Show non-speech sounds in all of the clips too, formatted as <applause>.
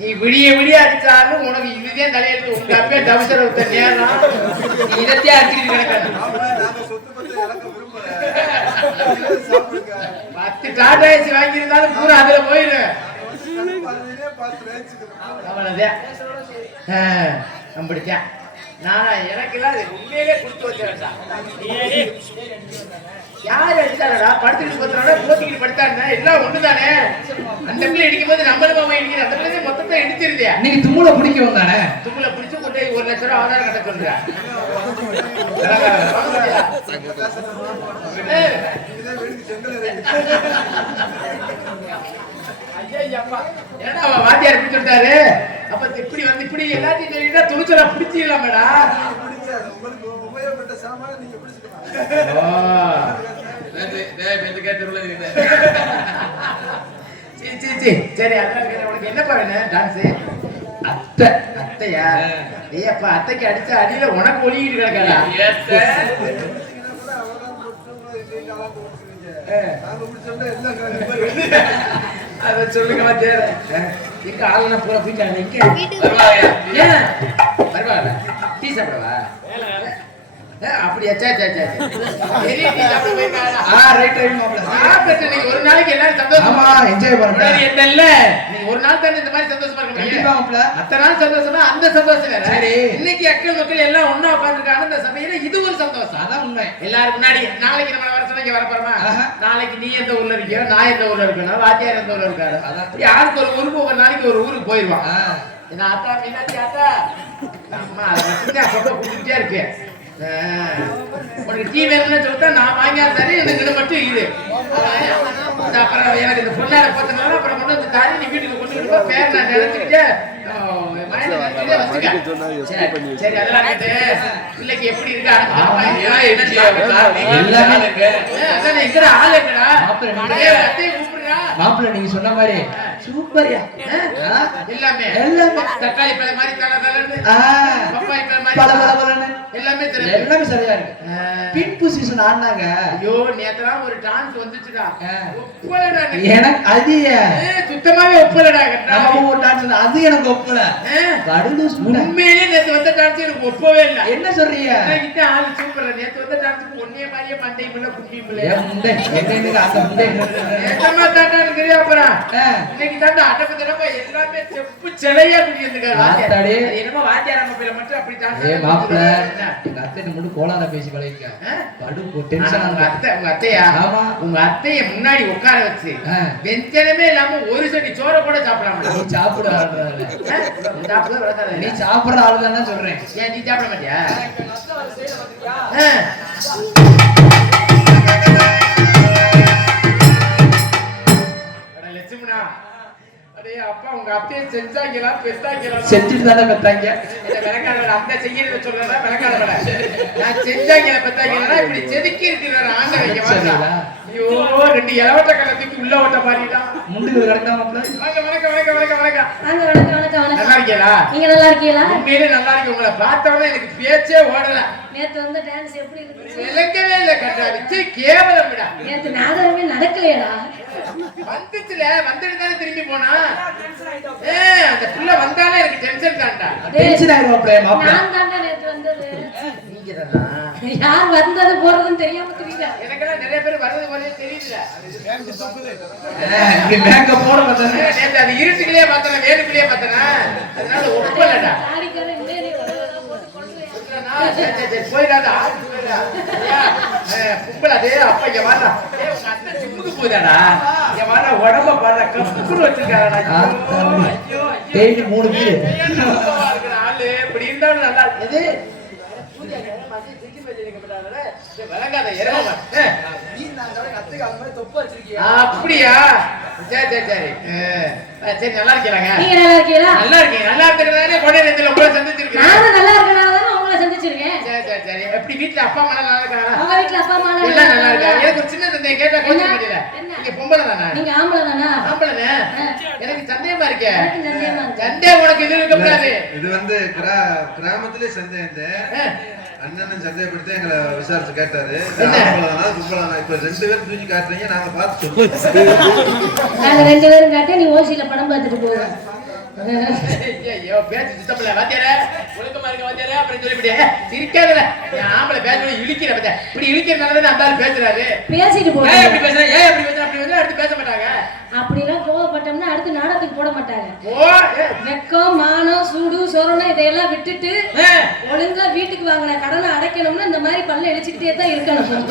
நீ விடிய விடிய அடிச்சாலும் உனக்கு இதுதான் தலையெழுத்து உங்க அப்பே டவுசர் விட்ட நேரம் நீ இதத்தையே அடிச்சுட்டு கிடக்காது பத்து டாடா ஏசி வாங்கியிருந்தாலும் பூரா அதுல போயிரு. அவ்வளவுதான். நானா எனக்கு எல்லாம் உண்மையிலே கொடுத்து வச்சேன் யார் அடிச்சாரடா படுத்துக்கிட்டு போத்துறாடா போத்திக்கிட்டு படுத்தாருன்னா எல்லாம் ஒண்ணுதானே? அந்த பிள்ளை இடிக்கும் போது நம்மளும் அவன் இடிக்கிற அந்த பிள்ளை மொத்தத்தை இன்னைக்கு தும்முல பிடிக்க வந்தானே? துக்குல பிடிச்சு கொண்டு ஒரு லட்ச ரூபா ஆதாரம் கட்ட சொல்ற. என்னடா அவன் வாத்தியார் இப்படி சொல்லிட்டாரு? அப்ப இப்படி வந்து இப்படி எல்லாத்தையும் துணிச்சலா. பிடிச்சாது உங்களுக்கு உபயோகப்பட்ட சாமான நீங்க பிடிச்சுக்கலாம். சரி, இருக்கட்டும். உனக்கு என்னப்பா வேணும் டான்ஸ் அத்தை அத்தையா அப்பா அத்தைக்கு அடிச்ச அடியில உனக்கு ஒளியிட்டு கிடக்காடா அத சொல்லுங்க வாத்தியார் எங்க ஆளுன பூரா போயிட்டாங்க இங்க ஏன் வருவாங்க டீ சாப்பிடவா அப்படியா? சே சே சே. ஆ ரைட் ரைட் மாப்ள சாப்பிட்டு நீ ஒரு நாளைக்கு எல்லாரும் சந்தோஷமா ஆமா என்ஜாய் என்ன இல்ல நீ ஒரு நாள் தானே இந்த மாதிரி சந்தோஷமா இருக்க கண்டிப்பா முடியும் மாப்ள மத்த நாள் சந்தோஷம்னா அந்த சந்தோஷம் வேற. சரி. இன்னைக்கு மக்கள் எல்லாம் ஒண்ணா உட்கார்ந்துருக்காங்க இந்த சபையில. இது ஒரு சந்தோஷம். அதான் உண்மை. எல்லாரும் முன்னாடி நாளைக்கு நம்ம வர சொன்னா வர போறோமா. நாளைக்கு நீ எந்த ஊர்ல இருக்கியோ நான் எந்த ஊர்ல இருக்கணும் வாத்தியார் எந்த ஊர்ல இருக்காரு. அதான். யாருக்கு ஒரு ஊருக்கு ஒரு நாளைக்கு ஒரு ஊருக்கு போயிருவான். ஆ. என்ன ஆத்தா மீனாட்சி ஆத்தா? அம்மா அதை அப்பப்போ கொடுத்துட்டே இருப்பேன். உனக்கு டீ வேணும்னு சொல்லிட்டா நான் வாங்கியா தரேன் எனக்கு இது மட்டும் இது அப்புறம் எனக்கு இந்த பொண்ணாட பார்த்தனால அப்புறம் கொண்டு வந்து தாரி நீ வீட்டுக்கு கொண்டு வந்து. பேர் நான் எப்படி இருக்கு அத்தையை கூப்பிடுறா. மாப்பிள்ள நீங்க சொன்ன மாதிரி சூப்பர்யா ஆ? எல்லாமே. எல்லாமே. தக்காளி பழம் மாதிரி தலை தலைன்னு ஆ. பப்பாளி பழம் பல மாதிரி பல பலன்னு. எல்லாமே தெரியும் எல்லாமே சரியா இருக்கு. பின் பொசிஷன் ஆடினாங்க. ஐயோ நேத்தெல்லாம் ஒரு டான்ஸ் வந்துச்சுடா. ஒப்பலடா. எனக்கு அது ஏய், சுத்தமாவே ஒப்பலடா கட்டா நம்ம ஒரு டான்ஸ் அது எனக்கு ஒப்பல. கடுகு சும்மா உண்மையிலேயே நேத்து வந்த டான்ஸ் எனக்கு ஒப்பவே இல்ல. என்ன சொல்றீங்க? கிட்ட ஆளு சூப்பர் நேத்து வந்த டான்ஸுக்கு ஒன்னே மாதிரியே இல்ல குட்டியும் இல்ல. ஏன் முண்டை? எங்க அந்த முண்டை? நேத்தமா தாண்டா இருக்கிறியா அப்புறம். இன்னைக்கு தடவை எல்லாமே செப்பு சிலையா குடி ஆத்தாடி. என்னமோ வாத்தியார் நம்ம பேர்ல மட்டும் அப்படி டான்ஸ் ஏ மாப்பிள்ள என்ன? எங்க அத்தை மட்டும் கோலால பேசி பழகிக்க. டென்ஷன் உங்க அத்தை உங்க அத்தையா? ஆமா. உங்க அத்தைய முன்னாடி உட்கார வச்சு. வெஞ்சனமே இல்லாம ஒரு சட்டி சோற கூட சாப்பிடாம. நீ சாப்பிட நீ சாப்பிடுற ஆளுதானே சொல்றேன். ஏன் நீ சாப்பிட மாட்டியா? லட்சுமணா. செஞ்சுட்டு தானே பெத்தாங்க. அந்த செய்யறத சொல்றதா விளக்காத விட நான் செஞ்சாங்க பெத்தாங்கன்னா இப்படி செதுக்கி இருக்கிற ஆண்டவன் இங்க வாங்க சரிங்களா? ஐயோ ரெண்டு இலவட்ட கலை தூக்கி உள்ள ஓட்ட மாறிட்டான் முண்டுக்கு வணக்கம் வணக்கம் வணக்கம் வணக்கம் வணக்கம். வாங்க வணக்கம் வணக்கம் நல்லா இருக்கீங்களா? நீங்க நல்லா இருக்கீங்களா? உண்மையிலே நல்லா இருக்கு உங்களை எனக்கு பேச்சே ஓடல. நேத்து வந்து டான்ஸ் எப்படி இருக்கு விளங்கவே இல்லை கட்டா வச்சு கேவலம் விடா நேத்து நாடகமே நடக்கலையடா. வந்துச்சுல வந்துட்டு தானே திரும்பி போனா ஏ அந்த புள்ள வந்தாலே எனக்கு டென்ஷன் தான்டா டென்ஷன் ஆயிரும் மாப்பிள்ள மாப்பிள்ள நான் தாண்டா நேத்து வந்தது நீங்க தானா யார் வந்தது போறதுன்னு தெரியாம தெரியல எனக்கெல்லாம் நிறைய பேர் வர்றது போதே தெரியல. இப்படி மேக்கப் போட நேத்து அது இருட்டுக்குள்ளே பார்த்தேன் வேணுக்குள்ளே பார்த்தேனா? அதனால ஒப்பலடா போயிடாத, கும்பல் அதே, அப்பா இங்க வாடா. உங்க அத்தை ஜிம்முக்கு போகுதாடா? இங்க வாடா, உடம்ப பாருடா, கப்புன்னு ஐயோ, ஐயோ. டெய்லி மூணு. அஹ், அப்படியா? சரி சரி சரி. சரி நல்லா இருக்கிறாங்க நீங்க நல்லா இருக்கீங்களா? நல்லா இருக்கீங்க. நல்லா இருக்கிறதாலே கொடை நேரத்தில் உங்களை சந்திச்சிருக்கேன் நல்லா இருக்கனால சந்திச்சிருக்கேன். சரி சரி சரி. எப்படி வீட்டுல அப்பா அம்மா நல்லா இருக்காங்களா வீட்டுல அப்பா அம்மா நல்லா? இருக்கா? எனக்கு ஒரு சின்ன சந்தேகம் கேட்டா கொஞ்சம் என்ன? முடியல? நீங்க பொம்பளை தானே? நீங்க ஆம்பளை தானா? ஆம்பளைனே ஆ. எனக்கு சந்தேகமா இருக்கே. எனக்கு சந்தேகமா. சந்தேகம் உனக்கு இது இருக்க கூடாது. இது வந்து கிரா- கிராமத்திலே சந்தை இந்த ஆ. அண்ணன் சந்தேகப்படுத்தி எங்களை விசாரிச்சு கேட்டாரு? இப்ப ரெண்டு பேரும் தூக்கி காட்டுறீங்க நாங்க பார்த்து சொல்லுவோம் நாங்க ரெண்டு பேரும் காட்ட நீ ஓசியில படம் பார்த்துட்டு போவோம் ஐயோ பேச்சு சுத்தமில்ல வாத்தியாரே இருக்க வாத்தியாரே அப்புறம் சிரிக்காதல ஆம்பளை பேச இழிக்கிற பத்தியா இப்படி இழிக்கிறதுனால தான் அந்த பேசுறாரு. பேசிட்டு ஏன் அப்படி போறாங்க பேசுற? ஏன் அப்படி பேசுற? அப்படி பேசுற அடுத்து பேச மாட்டாங்க. அப்படிலாம் கோவப்பட்டோம்னா அடுத்து நாடகத்துக்கு போட மாட்டாங்க. வெக்கம் மானம் சூடு சொரணம் இதையெல்லாம் விட்டுட்டு ஒழுங்கா வீட்டுக்கு வாங்கின கடனை அடைக்கணும்னா இந்த மாதிரி பல்ல இழிச்சுக்கிட்டே தான் இருக்கணும்.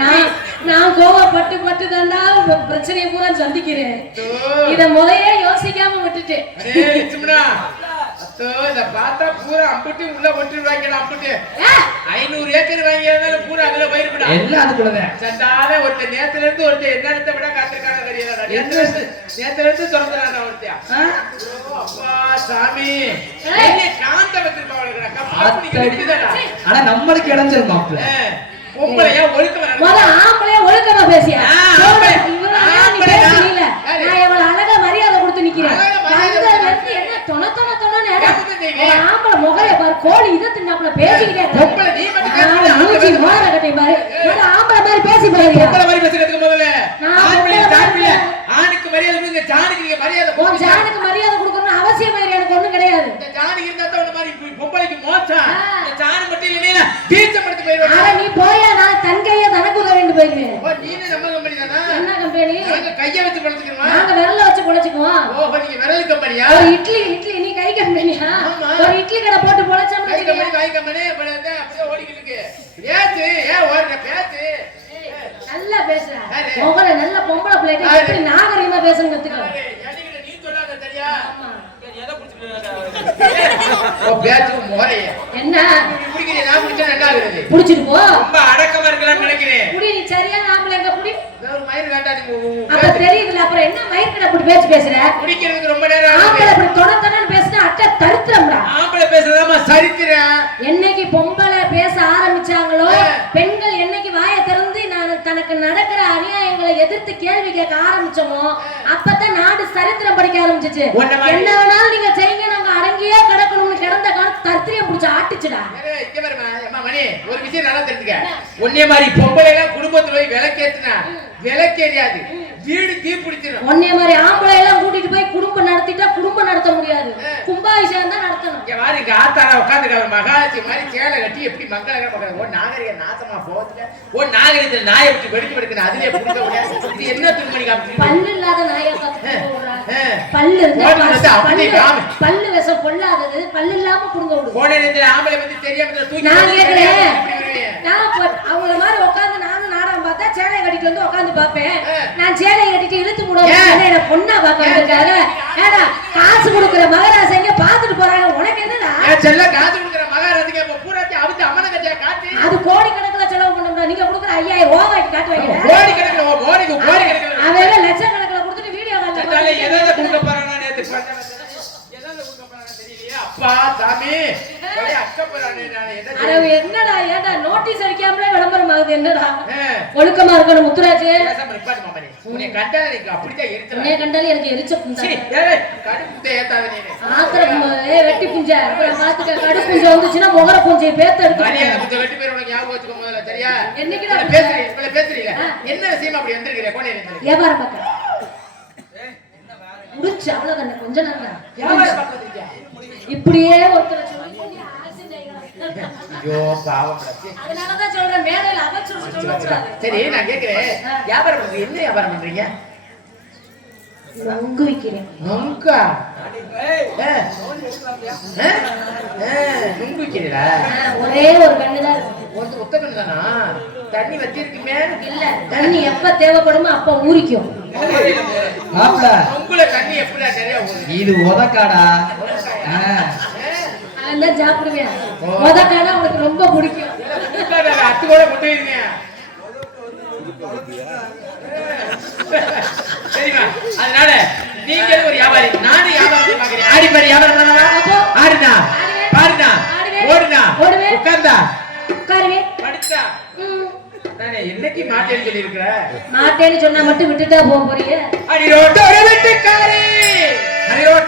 நான் நான் கோவப்பட்டு பட்டு தாண்டா பிரச்சனையை பூரா சந்திக்கிறேன். இத முதையே யோசிக்காம விட்டுட்டேன். அத்தோ இத பார்த்தா பூரா அம்புட்டு உள்ள போட்டுருவாங்க அம்புட்டு. ஐநூறு ஏக்கர் வாங்கியதால பூரா அதுல பயிர்படா எல்லாம் சண்டால ஒருத்தன் நேத்துல இருந்து ஒருத்தன் என்னத்தை விட காத்திருக்காங்க தெரியல நேத்துல இருந்து திறந்துறாங்க ஒருத்தன். ஐயோ, அப்பா சாமி. காந்த வச்சிருப்பாங்க ஆனா நம்மளுக்கு மாப்பிள்ள. பொம்பளையா ஆம்பளைய ஒழுக்கமா பேசியா ஆ, ஆம்பளை. இவ்வளவு நேரம் நீ ஆம்பளை தான். பேசுறீல யாரு? நான் எவ்வளவு அழகா மரியாதை கொடுத்து நிக்கிறேன் அழகா மரியாதை வந்ததுல கொடுத்து. இருந்து என்ன தொண தொண ஒரு ஆம்பளை முகரைய பாரு கோழி இதை பேசிக்கிட்டே. பொம்பளை நீ மட்டும் ஆம்பளை மூஞ்சி பேச மோர கட்டை பாரு. ஆம்பளை மாதிரி பேசி பாருயா பொம்பளை மாதிரி பேசுறதுக்கு முதல்ல. மாதிரி ஆணுக்கு மரியாதை கொடுங்க ஜானுக்கு நீங்க மரியாதை கொடுங்க. ஜானுக்கு மரியாதை கொடுக்கணும்னு அவசியம் இல்லை, எனக்கு ஒண்ணும் கிடையாது. இந்த ஜானு இருந்தா தான் மாதிரி பொம்பளைக்கு மோசம் ஆ. இந்த ஜானு மட்டும் இல்லையா படுத்து போயிருவாங்க ஆனா நீ போயா நான் தன் கைய தனக்கு உதவிட்டு போயிருக்கேன் ஓ நீனு நம்ம கம்பெனி தானா? என்ன கம்பெனி நாங்க கைய வச்சு படுத்துக்கிறோமா நாங்க விரல வச்சு குழைச்சுக்குவோம். ஓ நீங்க விரல் கம்பெனியா ஒரு இட்லி இட்லி நீ கை கம்பெனியா ஆமா. ஒரு இட்லி கடை போட்டு பொழைச்சோம்னு கை கம்பெனி வச்சுக்கோங்க வாய் கம்பெனி அப்படி வந்து அப்படியே ஓடிக்கிட்டு இருக்கு பேச்சு ஏன் ஓடுற பேச்சு நல்லா பேசுற யாரு? உங்களை நல்ல பொம்பளை பிள்ளைங்க யாரு? எப்படி நாகரிகமா பேசணும் கத்துக்கோ யாரு? என்கிட்ட நீ சொல்லாத சரியா? எதை பிடிச்சிட்டு ஓ பேச்சு முறைய என்ன? புடிச்சிட்டு போ. ரொம்ப அடக்கமா இருக்கலாம்னு நினைக்கிறேன். புடி நீ சரியான ஆம்பளை எங்க புடி ஒரு மயிர் பேச்சு. தெரியுதுல அப்புறம் என்ன மயிர்கடை அப்படி பேச்சு பேசுற? குடிக்கிறதுக்கு ரொம்ப நேரம் ஆம்பளை ஆகுது. அப்படி தொட தொடன்னு பேசினா அட்டை தருத்திரம்டா ஆம்பளை பேசுறதாமா சரித்திரம் என்னைக்கு பொம்பளை பேச ஆரம்பிச்சாங்களோ ஆ. பெண்கள் என்னைக்கு வாயை திறந்து நான் தனக்கு நடக்கிற அநியாயங்களை எதிர்த்து கேள்வி கேட்க ஆரம்பிச்சோமோ அப்பதான் நாடு மாதிரி- என்ன வேணாலும் நீங்க செய்யுங்க. நாங்க அடங்கியே கிடக்கணும்னு கிடந்த காலம் தத்திரியம் பிடிச்சு ஆட்டுச்சுடா. ஒரு விஷயம் நல்லா தெரிஞ்சுக்க. உன்னைய மாதிரி பொம்பளை எல்லாம் குடும்பத்துல போய் விளக்கேத்துனா, விளக்கெரியாது. வீடு தீ பிடிச்சிரும். உன்னைய மாதிரி ஆம்பளை எல்லாம் கூட்டிட்டு போய் குடும்பம் நடத்திட்டா குடும்பம் நடத்த முடியாது கும்பாபிஷேகம் தான் நடத்தணும் இங்க பாரு, இங்க ஆத்தாரா மகாலட்சுமி மாதிரி சேலை கட்டி எப்படி மங்களகரமா உட்கார்ந்து. ஓ, நாகரிக நாசமா போகுதுல. ஓ, நாகரிகத்துல நாயை விட்டு வெடிக்க வெடிக்கணும். அதுலயே புடிக்க முடியாது. இது என்ன துணிமணி காமிச்சிருக்கு? பல்லு இல்லாத நாயை. பல்லு பல்லு விஷம் பொல்லாதது பல்லு இல்லாம புடுங்க விடு போன நேரத்துல ஆம்பளை வந்து தெரியாம தூக்கி நான் கேக்குறேன். நான் அவங்கள மாதிரி உட்கார்ந்து நானும் நாடகம் பார்த்தா சேலையை கட்டிட்டு வந்து உட்கார்ந்து பார்ப்பேன். நான் சேலையை கட்டிட்டு இழுத்து மூட ஏன்? என்ன பொண்ணா வந்திருக்காங்க ஏடா காசு கொடுக்குற மகராசங்க பார்த்துட்டு போறாங்க. உனக்கு என்னடா? என் செல்ல காசு கொடுக்குற மகாராஜுக்கு இப்ப பூராத்தி அவித்து அம்மனை கட்டியா காட்டி? அது கோடி கணக்குல செலவு பண்ணோம்டா. நீங்க கொடுக்குற ஐயாயிரம் ரூபாய்க்கு காட்டு வைக்கிறேன் கோடி கணக்குல கோடிக்கு கோடி கணக்குல அவன் லட்சக்கணக்கில் கொடுத்துட்டு வீடியோ அதனால எதாவது கொடுக்க போறானா நேத்து? அப்பா சாமி. என்னடா ஏடா நோட்டீஸ் அடிக்காமலே விளம்பரம் ஆகுது என்னடா? ஒழுக்கமா இருக்கணும் முத்துராஜ். உன்னை கண்டாலே எனக்கு எரிச்ச புண்டா சீ, ஏய், கடுப்புத்தை ஏத்தாத நீனு. ஆத்திர புண்டை, வெட்டி புஞ்ச. அப்புறம் பாத்துக்க கடு புஞ்ச வந்துச்சுன்னா முகர புஞ்சை பேத்து எடுத்து வெட்டி பேர் உனக்கு ஞாபகம் வச்சுக்கோ முதல்ல, சரியா? என்னைக்குடா இவ்வளவு பேசுறீங்க, பேசுறீங்க. என்ன விஷயமா அப்படி இருந்து. வியாபாரம் பார்க்க முடிச்சு அவ்வளவுதானே கொஞ்ச நேரம் இப்படியே ஒருத்தரை. <laughs> ஐயோ, பாவம்டா. சீ. அதனாலதான் சொல்றேன் மேடையில அவச்சு சொல்லக்கூடாது சரி நான் கேக்குறேன் வியாபாரம் பண்றீங்க என்ன வியாபாரம் பண்றீங்க நொங்கு விக்கிறேன் நொங்கா ஆ. ஆ. ஆ, நுங்கு வைக்கிறீங்களா ஆ, ஒரே ஒரு கண்ணு தான் இருக்கு ஒருத்தர் ஒத்த கண்ணு தானா தண்ணி வத்தி இருக்குமே இல்ல தண்ணி எப்ப தேவைப்படுமோ அப்ப ஊறிக்கும் மாப்பிள்ள நொங்குல தண்ணி நிறைய ஊறுது? இது உதக்காடா. அதெல்லாம் சாப்பிடுவேன் ரொம்ப பிடிக்கும். அத்து கூட கொண்டு போயிருங்க சரிமா அதனால நீங்க ஒரு வியாபாரி நானும் வியாபாரம் பாக்குறேன் ஆடி பாரு வியாபாரம் பண்ணவா? ஆடுனா. பாடுனா. ஓடுனா. உட்கார்ந்தா? உட்காருவே. நானே என்னைக்கு மாட்டேன்னு சொல்லி மாட்டேன்னு சொன்னா மட்டும் விட்டுட்டா போக போறீங்க. அடி போட்டுமா அடி கரிவாத்தி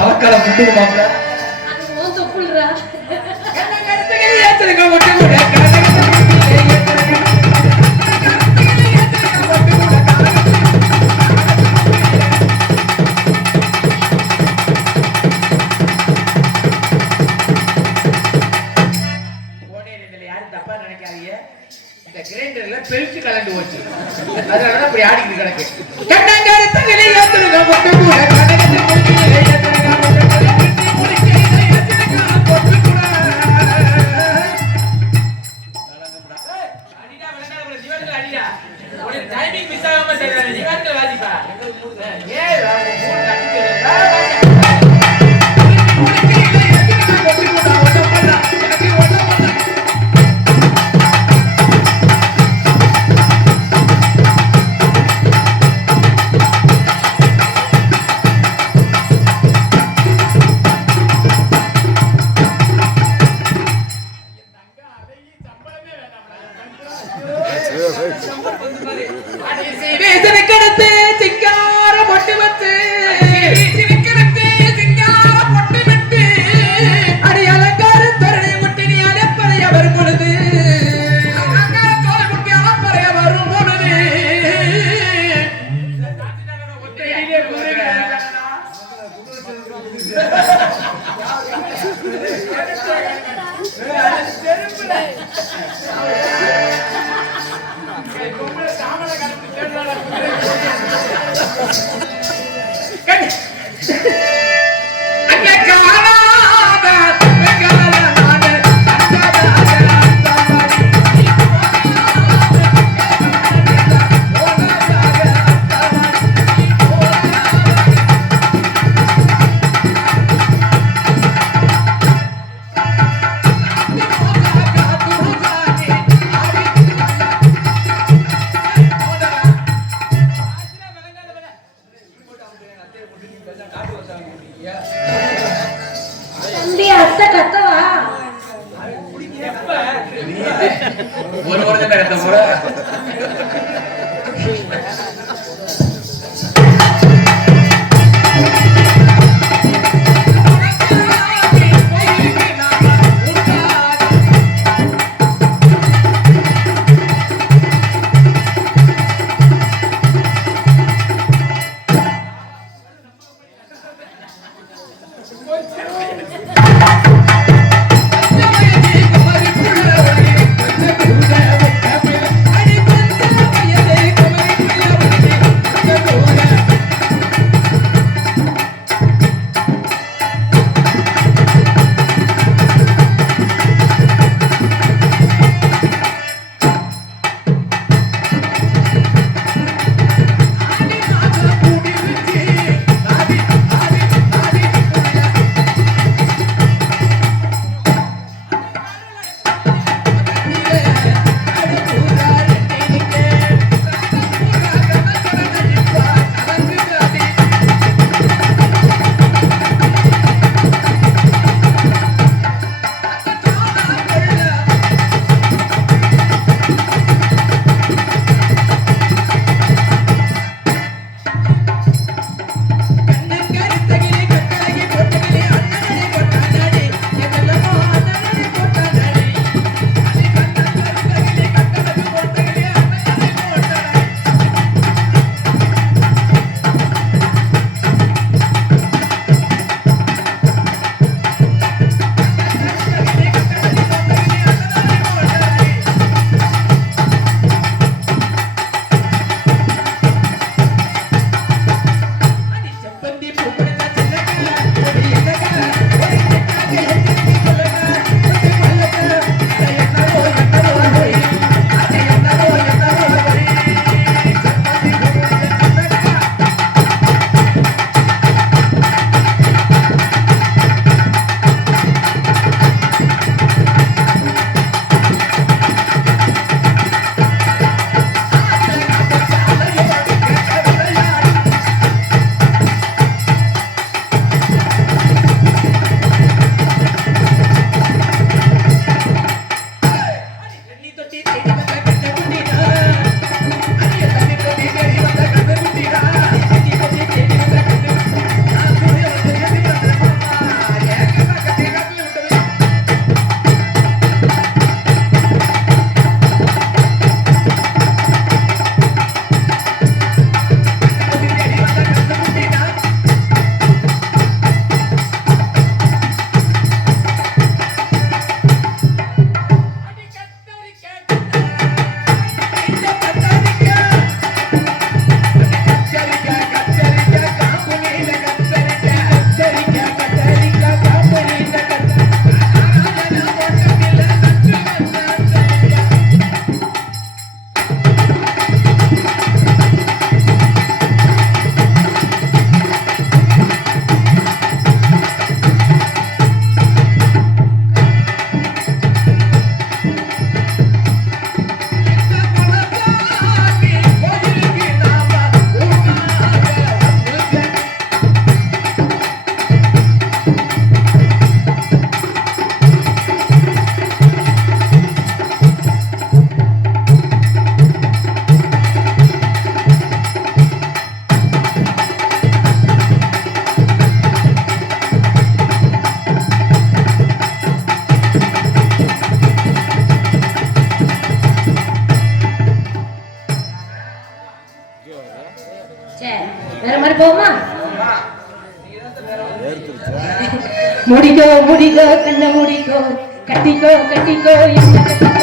தவக்கால முட்டுக்கு மாப்பிள ஏத்துறீங்க ஒட்டு கூட கிரைண்டர்ல பெருசு கலண்டு போச்சு. அதனாலதான் அப்படி ஆடிக்கிட்டு கிடக்கு. கண்ணங்காரத்தை நிலையாத்திருக்க மட்டும் கூட. முடிக்கோ கண்ண முடிக்கோ கட்டிக்கோ கட்டிக்கோ என்ன கட்டிக்கோ.